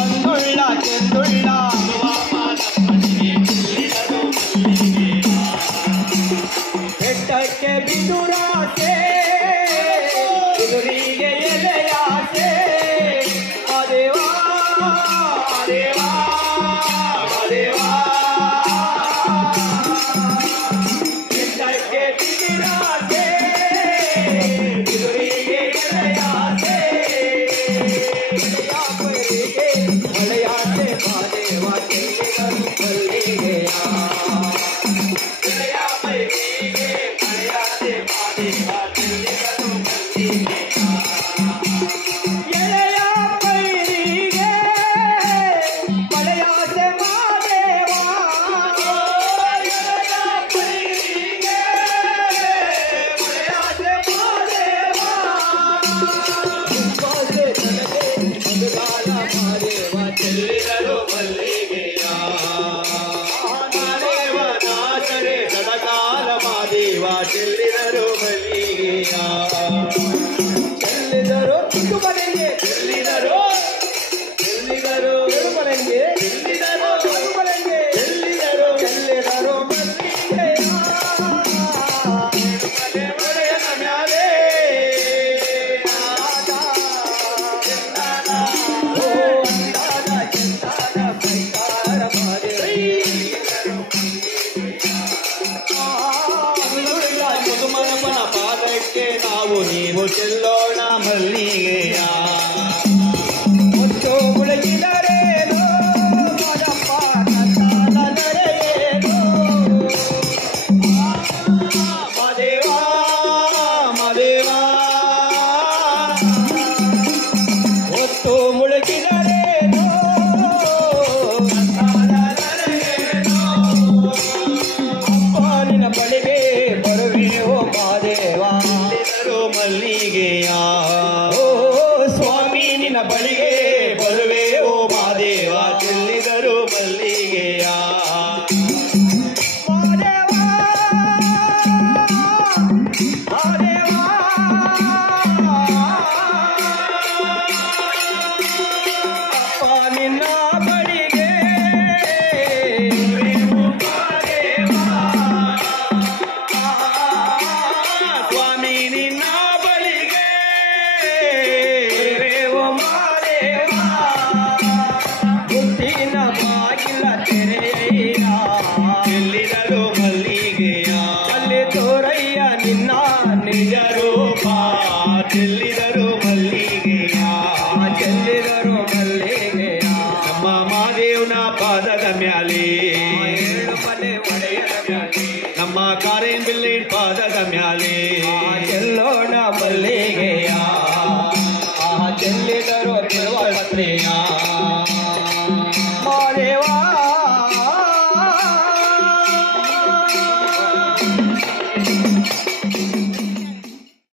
ಅಂದುಳ್ಳ ಚೆಂದುಳ್ಳ ಬೆಟ್ಟಕ್ಕೆ ಬಿದುರಾಸೆ ಬಿದುರಿಗೆ ಎಲೆಯಾಸೆ ಅದೇವಾ ಅದೇವಾ ಅದೇವಾ ಬೆಟ್ಟಕ್ಕೆ ಬಿದುರಾಸೆ ಬಿದುರಿಗೆ ಎಲೆಯಾಸೆ ಮಳೆಯಾಸೆ ಮಾದೇವ ಚೆಲ್ಲಿದರು ಮಲ್ಲಿಗೆಯ ಚೆಲ್ಲಿದರು ಮಲ್ಲಿಗೆಯ ಚೆಲ್ಲಿದರು ತುಮನೆಗೆ ಚೆಲ್ಲಿದರು ಚೆಲ್ಲಿದರು ಮನೆಗೆ ಚೆಲ್ಲಿದರು ಮನೆಗೆ ಚೆಲ್ಲಿದರು ಚೆಲ್ಲಿದರು ಮಲ್ಲಿಗೆಯ ಮನೆಯ ಮ್ಯಾಲೆ ಓ ಅಂದಾದ ಚೆಂದಾದ ಬೈಕಾರ ಮಾದೇವಿ ಮಗಮನಪನ ಪಾದಕ್ಕೆ ನಾವು ನೀವು ಚೆಲ್ಲೋಣ ಮಲ್ಲಿಗೆಯ ಮುತ್ತು ಮುಳುಗಿದರೇನೋ ಮದಪ್ಪ ನರೇನೋ ಮದೇವಾ ಮದೇವಾ ಮುತ್ತು ಮುಳುಗಿದರೇನೋ ಅಪ್ಪ ನಿನ್ನ ಬಳಿಗೆ ಬರುವೆ ಓ ಮಾದೇವ ಚೆಲ್ಲಿದರು ಮಲ್ಲಿಗೆಯ ಓ ಸ್ವಾಮಿ ನಿನ್ನ ಬಳಿಗೆ ಬರುವೆ ಓ ಮಾದೇವ ಚೆಲ್ಲಿದರು ಮಲ್ಲಿಗೆಯ ಮಾದೇವ ಮಾದೇವ ಅಪ್ಪ ನಿನ್ನ ಬಳಿಗೆ ಸ್ವಾಮಿ ನಿನ್ನ ಬಳಿಗೆ ಓ ಮಾದೇವ ಮುತ್ತಿನ ಬಾಗಿಲ ತೆರೆಯ ಚೆಲ್ಲಿದರು ಮಲ್ಲಿಗೆಯ ಅಲ್ಲಿ ತೋರಯ್ಯ ನಿನ್ನ ನಿಜ ರೂಪ ಚೆಲ್ಲಿದರು ಮಲ್ಲಿಗೆಯ ಚೆಲ್ಲಿದರು ಮಲ್ಲಿಗೆಯ ನಮ್ಮ ಮಾದೇವನ ಪಾದದ ಮ್ಯಾಲೆ ಮನೆ ಒಡೆಯದ ಮ್ಯಾಲೆ ನಮ್ಮ ಕಾರೇನ್ ಬಿಲ್ಲಿನ ಪಾದದ ಮ್ಯಾಲೆ ಚೆಲ್ಲೋಣ ಮಲ್ಲಿಗೆಯ ಚೆಲ್ಲಿದರು ತಿರುವಳತ್ರೆಯ